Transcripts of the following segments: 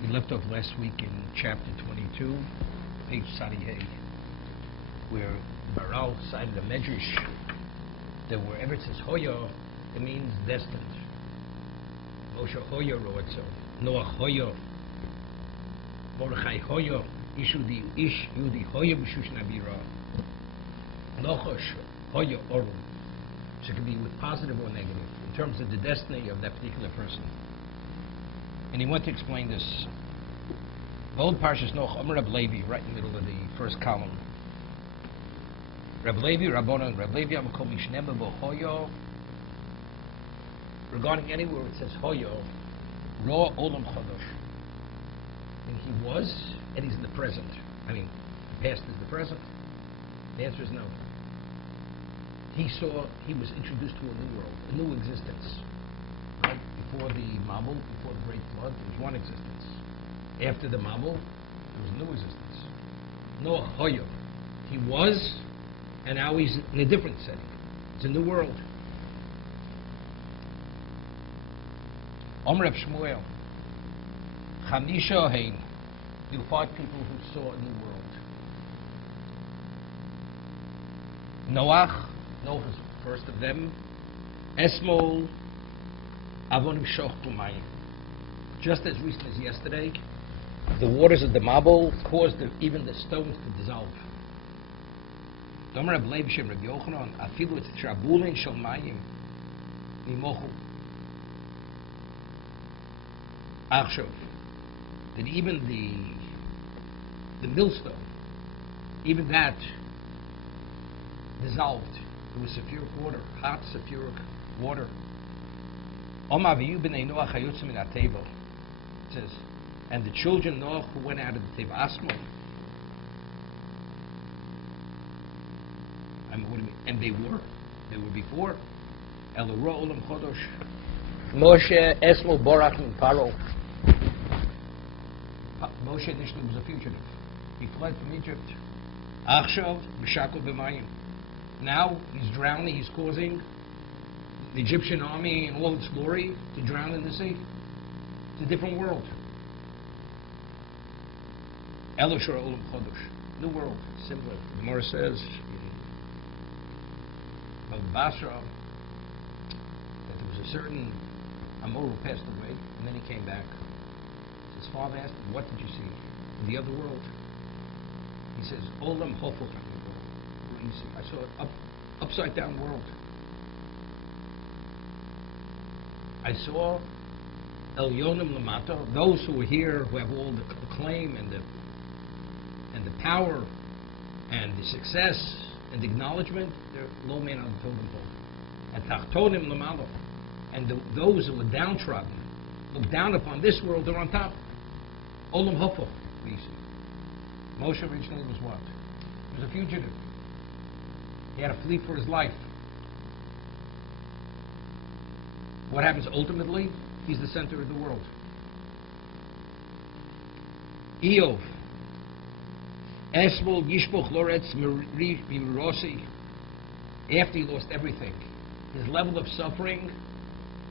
We left off last week in chapter 22, page Sadihei, where Baral cited the Medrash that wherever it says Hoya, it means destined. Moshe Hoya Roetzo, Noach Hoya, Mordechai Hoya, Ish Yudi Hoya B'Shush Nabira, Nochosh Hoya Orum. So it can be with positive or negative in terms of the destiny of that particular person. And he went to explain this. The old Parshas Noach, Amar Reb Levi, right in the middle of the first column. Reb Levi, Rabbonon, Reb Levi, Amakol Mishneba Hoyo. Regarding anywhere it says Hoyo, Ra Olam Chodosh. And he was, and he's in the present. I mean, the past is the present. The answer is no. He was introduced to a new world, a new existence. Right? Before the Mabul, before the Great Flood, there was one existence. After the Mabul, there was a new existence. Noach Hoyo. He was, and now he's in a different setting. It's a new world. Omer Reb Shmuel. Chamisha Hein. You'll find people who saw a new world. Noach is the first of them. Esmol Avonim Shoch Kumayim. Just as recent as yesterday, the waters of the Mabul caused even the stones to dissolve. Domer Reb Levi Shem Reb Yochanan Afilu et Trabulin Shel Mayim Nimochu Achshov. That even the millstone, even that dissolved. It was sulfuric water, hot sulfuric water. It says, and the children of Noach who went out of the Teva Asmo. And they were before. El Ro Olam Chodosh. Moshe Esmo Borak Min Paro. Moshe initially was a fugitive. He fled from Egypt. Achshav B'Shakol B'Mayim. Now he's drowning. He's causing the Egyptian army and all its glory to drown in the sea. It's a different world. Eloshar Olam Chodosh. New world. Similar. The Gemara says in Basra that there was a certain Amor who passed away, and then he came back. His father asked him, "What did you see in the other world?" He says, "Olam Hofot." What do you see? I saw an upside down world. I saw El Yonim Lamato, those who were here, who have all the acclaim and the power and the success and the acknowledgement, they're low man on the totem pole. And Tachtonim Lamalo, and those who were downtrodden, look down upon this world, they're on top. Olam Hofo, what do you see? Moshe originally was what? He was a fugitive. He had to flee for his life. What happens ultimately? He's the center of the world. Eov. Esmol Yishboch Loretz Mirosi. After he lost everything, his level of suffering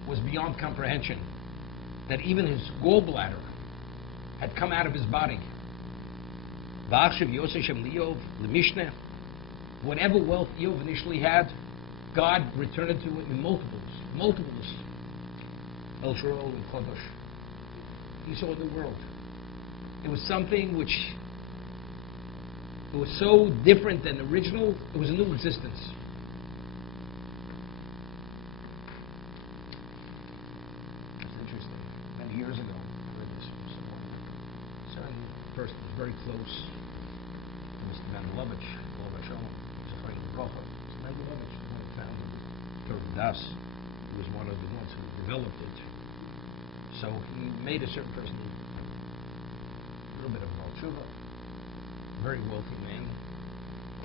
was beyond comprehension. That even his gallbladder had come out of his body. V'achshav Yosef Shem Liov L'Mishneh. Whatever wealth Yov initially had, God returned it to him in multiples. El Shorol and Chodosh. He saw the world. It was something which it was so different than the original. It was a new existence. It's interesting. Many years ago, I heard this from someone. A certain person was very close to Mr. Mandelovich, He was a friend of Rocha. Mr. Mandelovich, the one who founded Torah Das. He was one of the ones who developed it. So he made a certain person a little bit of Baal Tshuva, very wealthy man,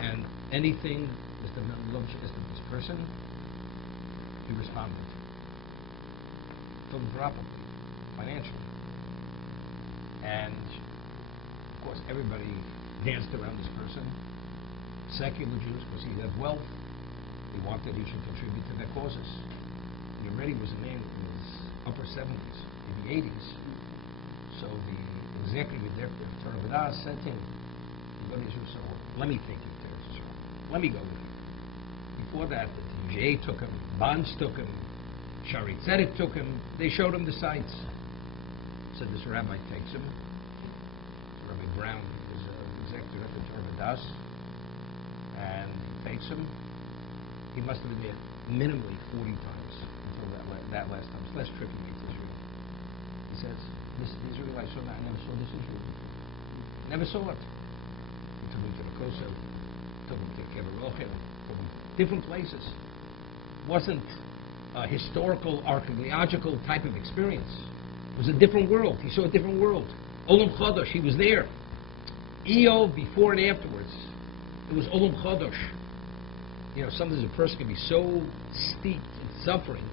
and anything Mr. Mandelovich asked of this person, he responded. Philanthropically, financially. And of course everybody danced around this person. Secular Jews, because he had wealth, he wanted he should contribute to their causes. He already was a man in his upper 70s, maybe 80s. So the executive director of Gevruras said to him, "What is your soul? Let me think if there's a soul. Let me go with you." Before that, the TJ took him, Bonds took him, Shari Tzedek took him. They showed him the sights. So this rabbi takes him. Rabbi Brown, he was executive director of Gevruras, and he takes him. He must have been there minimally 40 times until that last time. It's less tricky to meet Israel. He says, "This Israel I saw, I never saw this Israel. Never saw it." He took him to the Kosovo, took him to Gevruras, took him different places. Wasn't a historical, archaeological type of experience. It was a different world. He saw a different world. Olam Chodosh, he was there. Eov, before and afterwards, it was Olam Chodosh. You know, sometimes a person can be so steeped in suffering,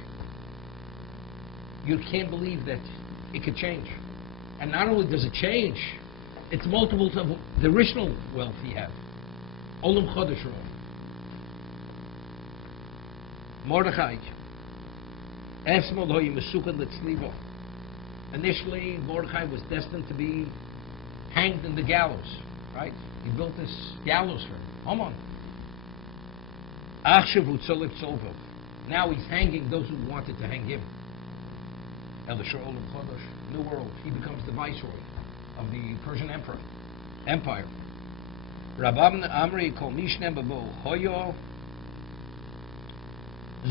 you can't believe that it could change. And not only does it change, it's multiples of the original wealth he had. Olam Chodosh. Mordechai. Initially, Mordechai was destined to be hanged in the gallows, right? He built this gallows for him. Haman. Now he's hanging those who wanted to hang him. New world. He becomes the viceroy of the Persian Empire. Rabban Amri kol mishne babo hoyo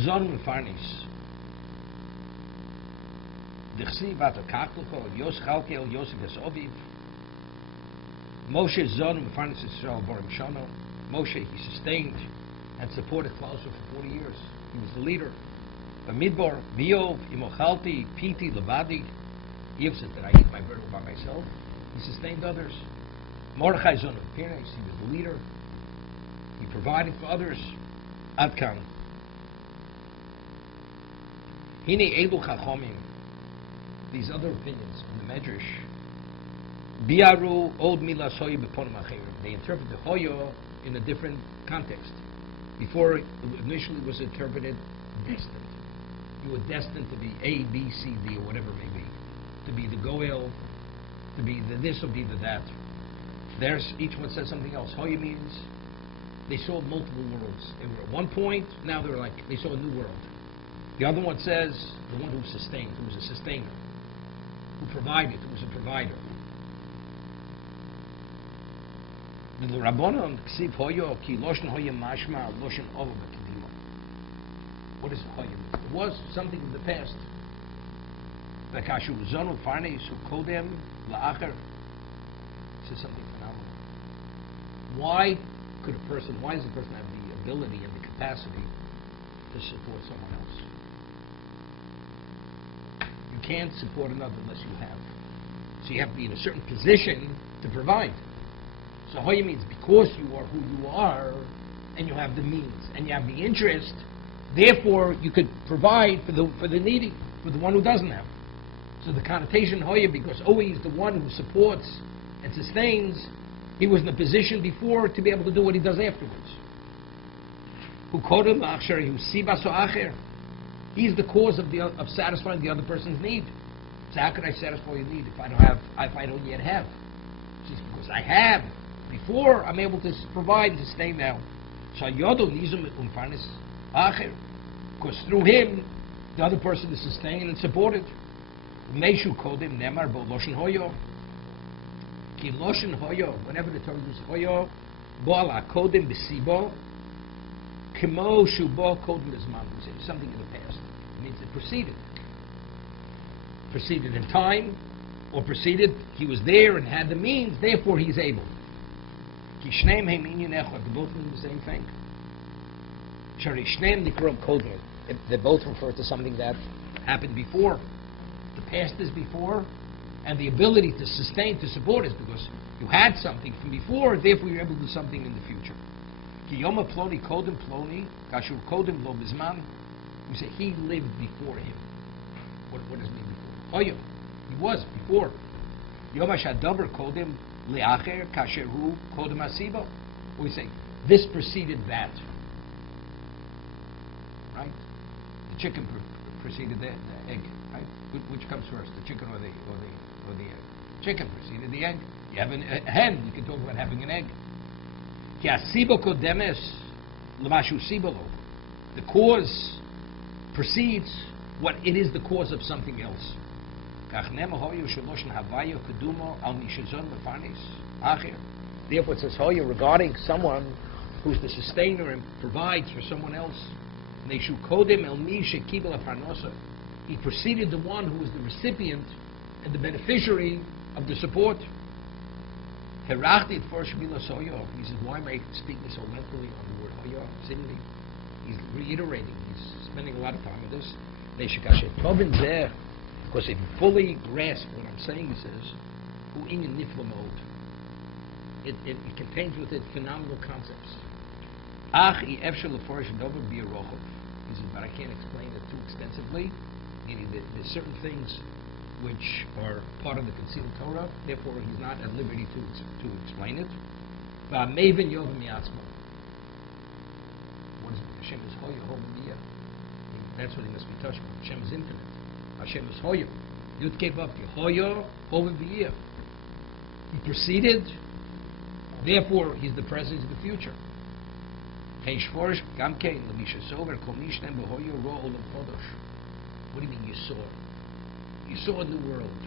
zon mefarnis. Dichsi vato kakluko yos chalkel yosef esoviv. Moshe zon mefarnis Yisrael borim shano. Moshe, he sustained and supported Klausel for 40 years. He was the leader. Bamidbar, Biov, Imochalti, Piti, Levadi. Eov said that I eat my bread by myself. He sustained others. Mordechai zon of Pires, he was the leader. He provided for others. Adkan. Hine Edu Chachomim. These other opinions from the Medrash. Biaru Od Mila Soy Beponim Acherim. They interpret the Hoyo in a different context. Before it initially was interpreted destined. You were destined to be A, B, C, D, or whatever it may be. To be the Goel, to be the this or be the that. There's each one says something else. Hoya means they saw multiple worlds. They were at one point, now they're like they saw a new world. The other one says the one who sustained, who was a sustainer, who provided, who was a provider. The Rabbanon ksiv hoyo ki loshen hoya mashma loshen over b'kedima. What is hoya? It was something in the past. V'kashu zonu farnes hu kodem la'acher. This is something phenomenal. Why does a person have the ability and the capacity to support someone else? You can't support another unless you have. So you have to be in a certain position to provide. So Hoya means because you are who you are, and you have the means, and you have the interest, therefore you could provide for the needy, for the one who doesn't have. So the connotation Hoya, because always the one who supports and sustains, he was in a position before to be able to do what he does afterwards. Who kodem la'achsher, who siba so acher. He's the cause of satisfying the other person's need. So how can I satisfy your need if I don't yet have? It's because I have. Before, I'm able to provide and sustain now. So because through him, the other person is sustained and supported. Whenever the term is hoyo, we say something in the past. It means it proceeded. Proceeded in time, or proceeded, he was there and had the means, therefore he's able. They both mean the same thing. They both refer to something that happened before. The past is before, and the ability to sustain, to support is because you had something from before, therefore you're able to do something in the future. We say he lived before him. What does it mean before? Hoyo. He was before. We say this preceded that. Right? The chicken preceded the egg. Right? Which comes first, the chicken or the egg? Chicken preceded the egg. You have a hen, you can talk about having an egg. Ki asibo kodemes l'mashu sibolo. The cause precedes what it is the cause of something else. Therefore it says Hoya regarding someone who's the sustainer and provides for someone else. He preceded the one who was the recipient and the beneficiary of the support. He says, why am I speaking so lengthily on the word Hoya? Seemingly, he's reiterating, he's spending a lot of time on this. Because if you fully grasp what I'm saying, he says, it contains with it phenomenal concepts. He says, but I can't explain it too extensively. Meaning that there's certain things which are part of the concealed Torah, therefore he's not at liberty to explain it. What is it? Hashem is Hoya, that's what he must be touched with. Hashem is infinite. Hashem is Hoya. Yud gave up the Hoya, Hoya V'yir. He preceded, therefore he's the present, he's the future. What do you mean you saw? You saw a new world.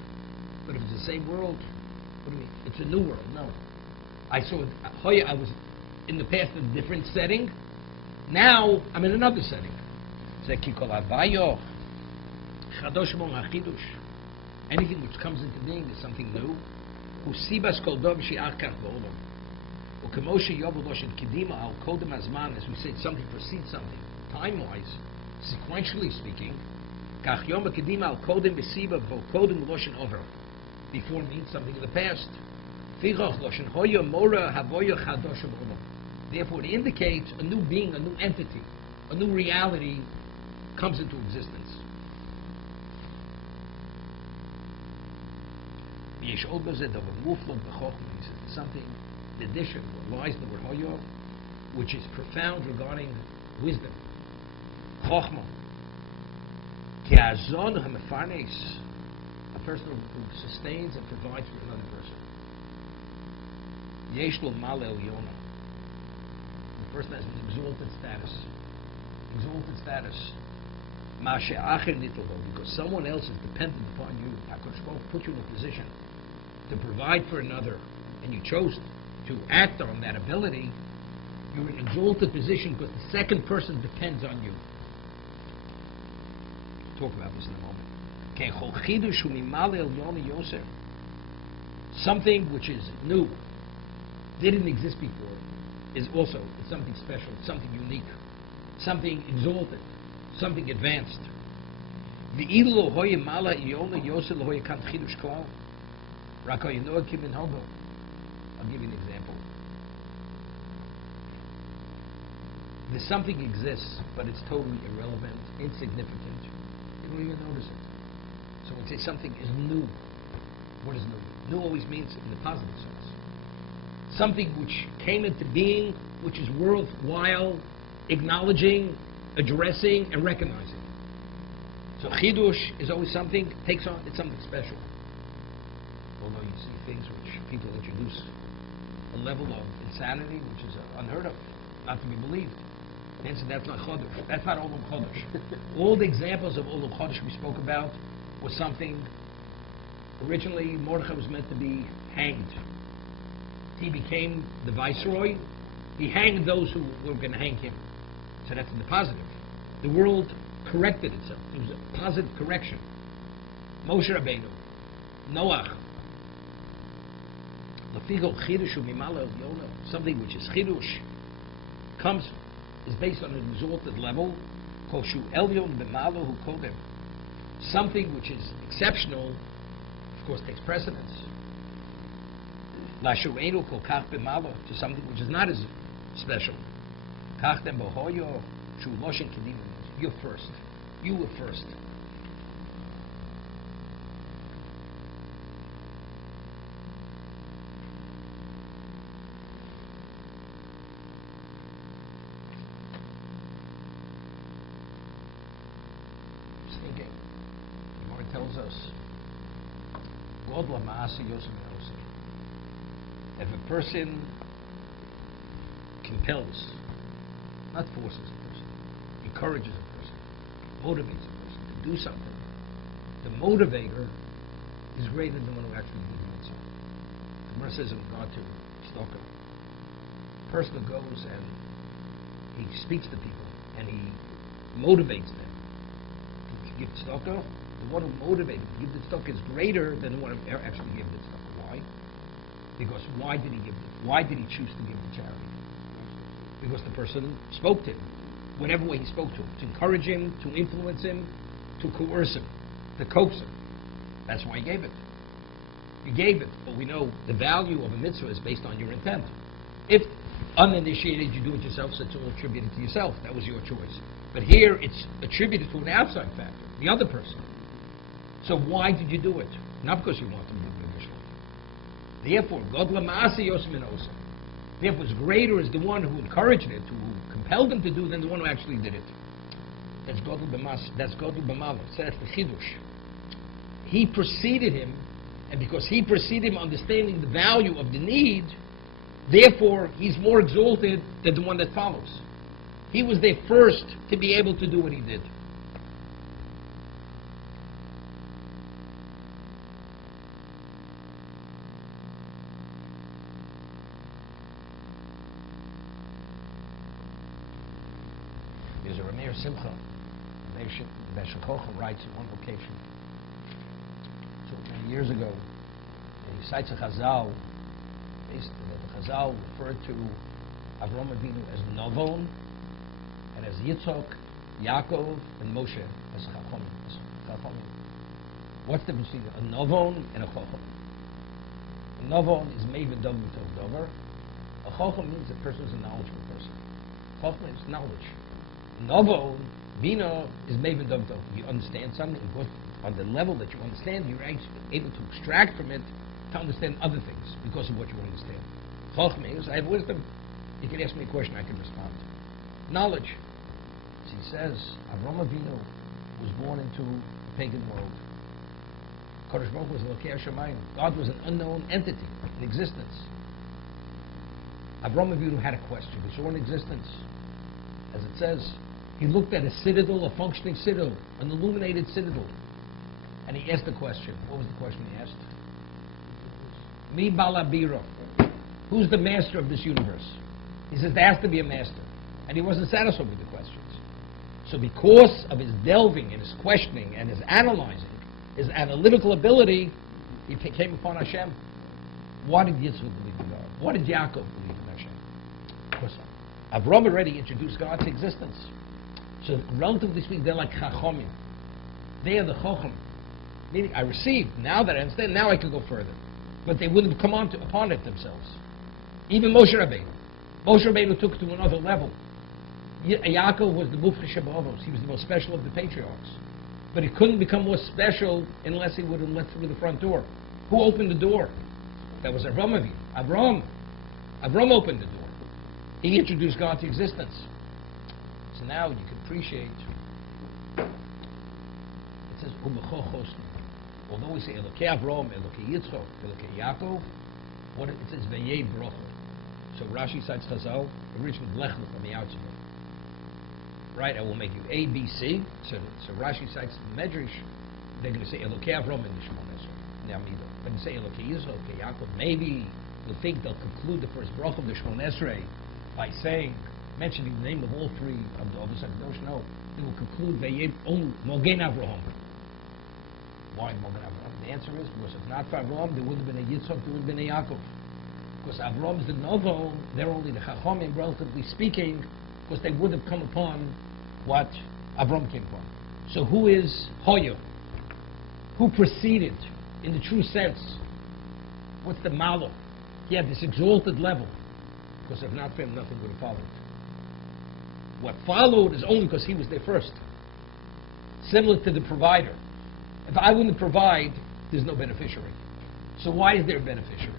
But if it's the same world, what do you mean? It's a new world. No. I saw Hoya, I was in the past in a different setting. Now I'm in another setting. Anything which comes into being is something new. As we said, something precedes something, time-wise, sequentially speaking. Before means something in the past. Therefore, it indicates a new being, a new entity, a new reality comes into existence. Something, in addition, what lies in the word Hoyo, which is profound regarding wisdom. Chochma. A person who sustains and provides for another person. The person has an exalted status. Exalted status. Because someone else is dependent upon you. HaKadosh Baruch put you in a position to provide for another, and you chose to act on that ability. You're in an exalted position because the second person depends on you. We'll talk about this in a moment. Something which is new, didn't exist before, is also something special, something unique, something exalted, something advanced. I'll give you an example. There's something exists, but it's totally irrelevant, insignificant. You don't even notice it. So when we say something is new, what is new? New always means in the positive sense. Something which came into being, which is worthwhile acknowledging, addressing, and recognizing. So chidush is always something, takes on, it's something special. Although you see things which people introduce a level of insanity which is unheard of, not to be believed. And so that's not chodesh. That's not Olam Chodesh. All the examples of Olam Chodesh we spoke about was something, originally Mordechai was meant to be hanged. He became the viceroy. He hanged those who were going to hang him. So that's in the positive. The world corrected itself. It was a positive correction. Moshe Rabbeinu, Noach. Something which is chidush is based on an exalted level. Something which is exceptional, of course, takes precedence. To something which is not as special. You're first. You were first. If a person compels, not forces a person, encourages a person, motivates a person to do something, the motivator is greater than the one who actually did the mitzvah. The Gemara says in regard to tzedakah, a person who goes and he speaks to people and he motivates them to give tzedakah, the one who motivated him to give the tzedakah is greater than the one who actually gave the tzedakah. Why? Because why did he give it? Why did he choose to give the charity? Because the person spoke to him, whatever way he spoke to him, to encourage him, to influence him, to coerce him, to coax him. That's why he gave it. He gave it, but we know the value of a mitzvah is based on your intent. If uninitiated, you do it yourself, so it's all attributed to yourself. That was your choice. But here, it's attributed to an outside factor, the other person. So why did you do it? Not because you wanted to do it initially. Therefore, God lamasi yosmin osa. Therefore, it's greater is the one who encouraged it, who compelled him to do, than the one who actually did it. That's Godel b'mas. That's Godel b'malo. So that's the chidush. He preceded him, and because he preceded him, understanding the value of the need, therefore he's more exalted than the one that follows. He was there first to be able to do what he did. There's a Rameir Simcha. Rameir writes in one location. So many years ago, he cites a Chazal, that the Chazal referred to Avram Avinu as Novon, and as Yitzchak, Yaakov, and Moshe as Chachomim. What's the difference between a Novon and a Chacham? A Novon is Meivid Dov Mitov Dover. A Chacham means a person is a knowledgeable person. Chacham is knowledge. Novon, Bina, is Meivid Dov Dov. You understand something, but on the level that you understand, you're actually able to extract from it to understand other things because of what you understand. Chacham is, I have wisdom. You can ask me a question, I can respond. Knowledge. As he says, Avram Avinu was born into a pagan world. Kodesh Baruch was Elokei Hashemayim. God was an unknown entity in existence. Avram Avinu had a question. He saw an existence. As it says, he looked at a citadel, a functioning citadel, an illuminated citadel. And he asked the question. What was the question he asked? Mi balabiro. Who's the master of this universe? He says there has to be a master. And he wasn't satisfied with the questions. So because of his delving and his questioning and his analyzing, his analytical ability, he came upon Hashem. Why did Yitzchak believe in God? Why did Yaakov believe in Hashem? Because Avram already introduced God to existence. So relatively speaking, they're like Chachomim. They are the Chacham. Meaning, I received. Now that I understand, now I can go further. But they wouldn't have come upon it themselves. Even Moshe Rabbeinu. Moshe Rabbeinu took it to another level. Yaakov was the Mufti Shabavos. He was the most special of the patriarchs. But he couldn't become more special unless he would have let through the front door. Who opened the door? That was Avram Avinu. Avram opened the door. He introduced God to existence. So now you can appreciate. It says, although we say Elokei Avram, Elokei Yitzchak, Elokei Yaakov, what it says, Vayei Brocha. So Rashi cites Chazal, originally Blechlich on the outside. Right, I will make you A, B, C. So Rashi cites the Medrash. They're going to say Elokei Avram in the Shemon Esrei, the Amidah. When you say Elokei Yitzchak, Elokei Yaakov, maybe you'll think they'll conclude the first bracha of the Shemon Esrei by saying, mentioning the name of all three of the Avos HaKadosh. No, they will conclude Vayei Mogen Avraham. Why Mogen Avraham? The answer is because if not for Avraham, there would have been a Yitzchak, there would have been a Yaakov. Because Avram is the Novo, they're only the Chachomim, relatively speaking, because they would have come upon what Avram came upon. So who is Hoyo? Who preceded in the true sense? What's the Malo? He had this exalted level. Because if not for him, nothing would have followed. What followed is only because he was there first. Similar to the provider. If I wouldn't provide, there's no beneficiary. So why is there a beneficiary?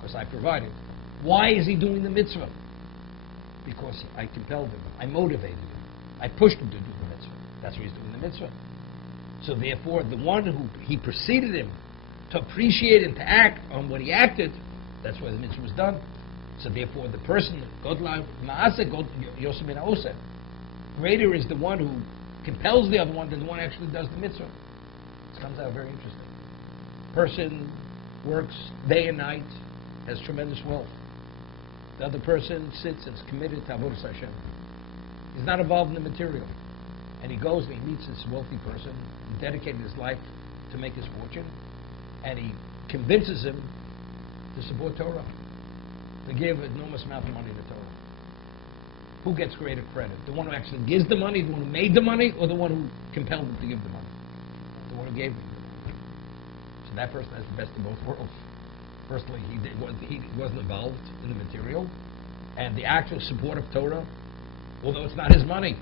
Because I provided. Why is he doing the mitzvah? Because I compelled him. I motivated him. I pushed him to do the mitzvah. That's why he's doing the mitzvah. So therefore, the one who he preceded him to appreciate and to act on what he acted, that's why the mitzvah was done. So therefore, the person, greater is the one who compels the other one than the one who actually does the mitzvah. This comes out very interesting. Person works day and night, has tremendous wealth. The other person sits and is committed to avodas Hashem. He's not involved in the material. And he goes and he meets this wealthy person, who dedicated his life to make his fortune, and he convinces him to support Torah, to give an enormous amount of money to Torah. Who gets greater credit? The one who actually gives the money, the one who made the money, or the one who compelled him to give the money? The one who gave him the money. So that person has the best of both worlds. Firstly, he wasn't involved in the material, and the actual support of Torah, although it's not his money,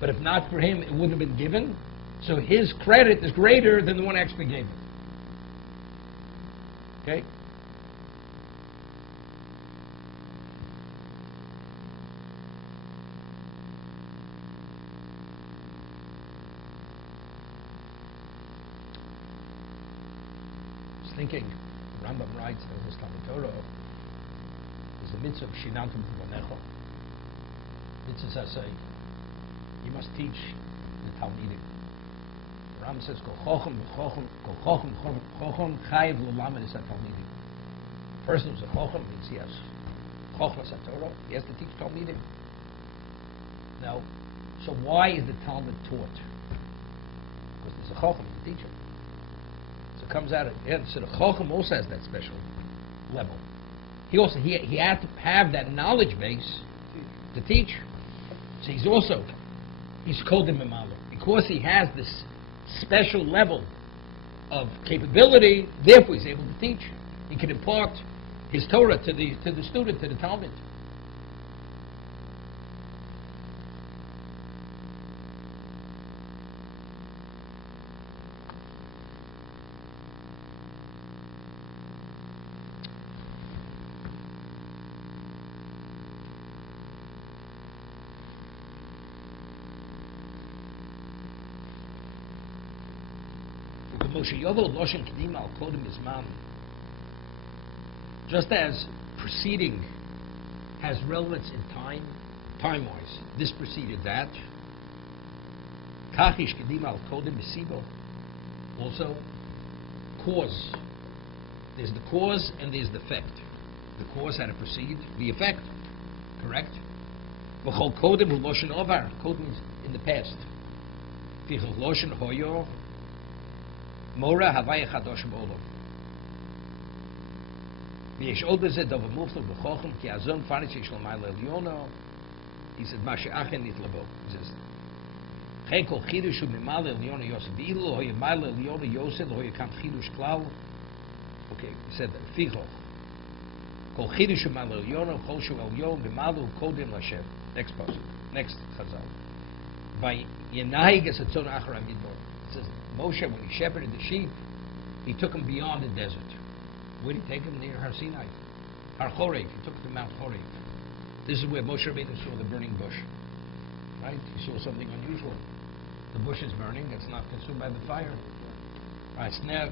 but if not for him, it wouldn't have been given. So his credit is greater than the one who actually gave it. Okay? Thinking, Rambam writes that this Talmud Torah is the mitzvah of Shinantum B'Bonecho. Mitzvah say, you must teach the Talmidim. The Rambam says, Kol Chochem Chayiv L'Lamed Es HaTalmidim. The person who's a Chochem means he has Chochmas HaTorah, he has to teach Talmidim. Now, so why is the Talmud taught? Because there's a Chochem, you teach him. It comes out at the end. So the Chochem also has that special level. He had to have that knowledge base to teach. So he's Kodim Mimalo. Because he has this special level of capability, therefore he's able to teach. He can impart his Torah to the student, to the Talmud. Just as preceding has relevance in time-wise, this preceded that. Also, cause. There's the cause and there's the effect. The cause had to precede the effect, correct? Kodim means in the past. Mora Havaya Chadosh B'Olam. V'yesh od b'zeh davar muftal b'chochem ki azon faris yesh lo ma'al elyono. He said, "Ma she'achen nitlabo." He says, "Chei kol chidush hu mima'al elyono yosef v'ilu lo hoye ma'al elyono yosef lo hoye kam chidush klal." Okay, he said that. Fichoch. Kol chidush hu ma'al elyono chol shu elyon b'malu kodim l'Hashem. Next post. Next chazal. V'yenahig es hatzon achar hamidbar. It says, Moshe, when he shepherded the sheep, he took them beyond the desert. Where did he take them? Near Har Sinai. Har Chorev. He took them to Mount Chorev. This is where Moshe Rabbeinu saw the burning bush. Right? He saw something unusual. The bush is burning. It's not consumed by the fire. Right? Sneh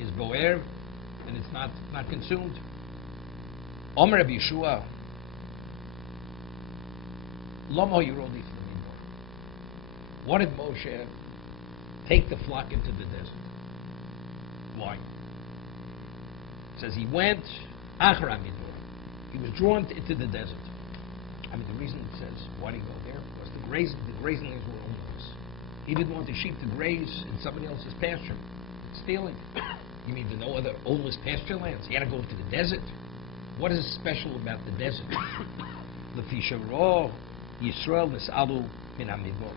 is boer, and it's not consumed. Omer Rabbi Yeshua, Lomo Yerodi Flamimbo. What did Moshe take the flock into the desert? Why? It says he went Achar HaMidbar. He was drawn into the desert. I mean, the reason it says why did he go there was the grazing lands were owners. He didn't want the sheep to graze in somebody else's pasture. It's stealing. You mean there are no other ownerless pasture lands? He had to go into the desert. What is special about the desert? Lefi sharo Yisrael nis'alu min HaMidbar.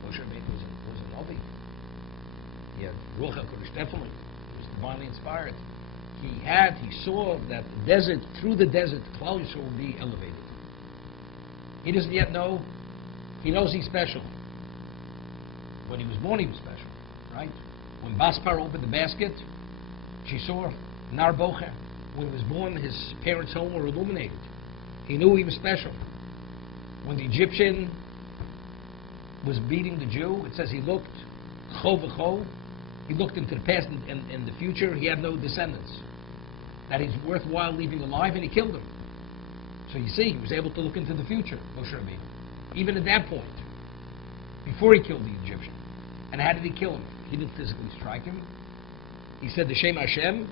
Moshe Rabbeinu was a Navi. He had Ruach HaKodesh, definitely. He was divinely inspired. He saw that the desert, through the desert, Klal Yisrael will be elevated. He doesn't yet know. He knows he's special. When he was born, he was special, right? When Baspar opened the basket, she saw Nar Bocher. When he was born, his parents' home were illuminated. He knew he was special. When the Egyptian was beating the Jew, it says he looked, Cho v'cho, He looked into the past and the future. He had no descendants that he's worthwhile leaving alive, and he killed them. So you see, he was able to look into the future, Moshe Rabbeinu, even at that point, before he killed the Egyptian. And how did he kill him? He didn't physically strike him. He said the Shem Hashem,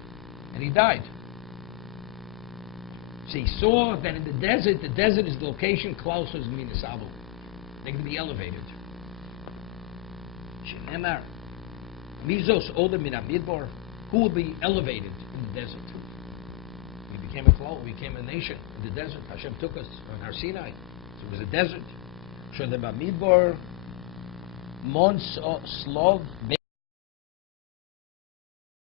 and he died. So he saw that in the desert is the location closer to Minasabu. They're going to be elevated. Shenemar, Mizos Oda Minamidbar, who will be elevated in the desert? We became a nation in the desert. Hashem took us on Har Sinai. So it was a desert. Shadem Midbar, Mons Slov.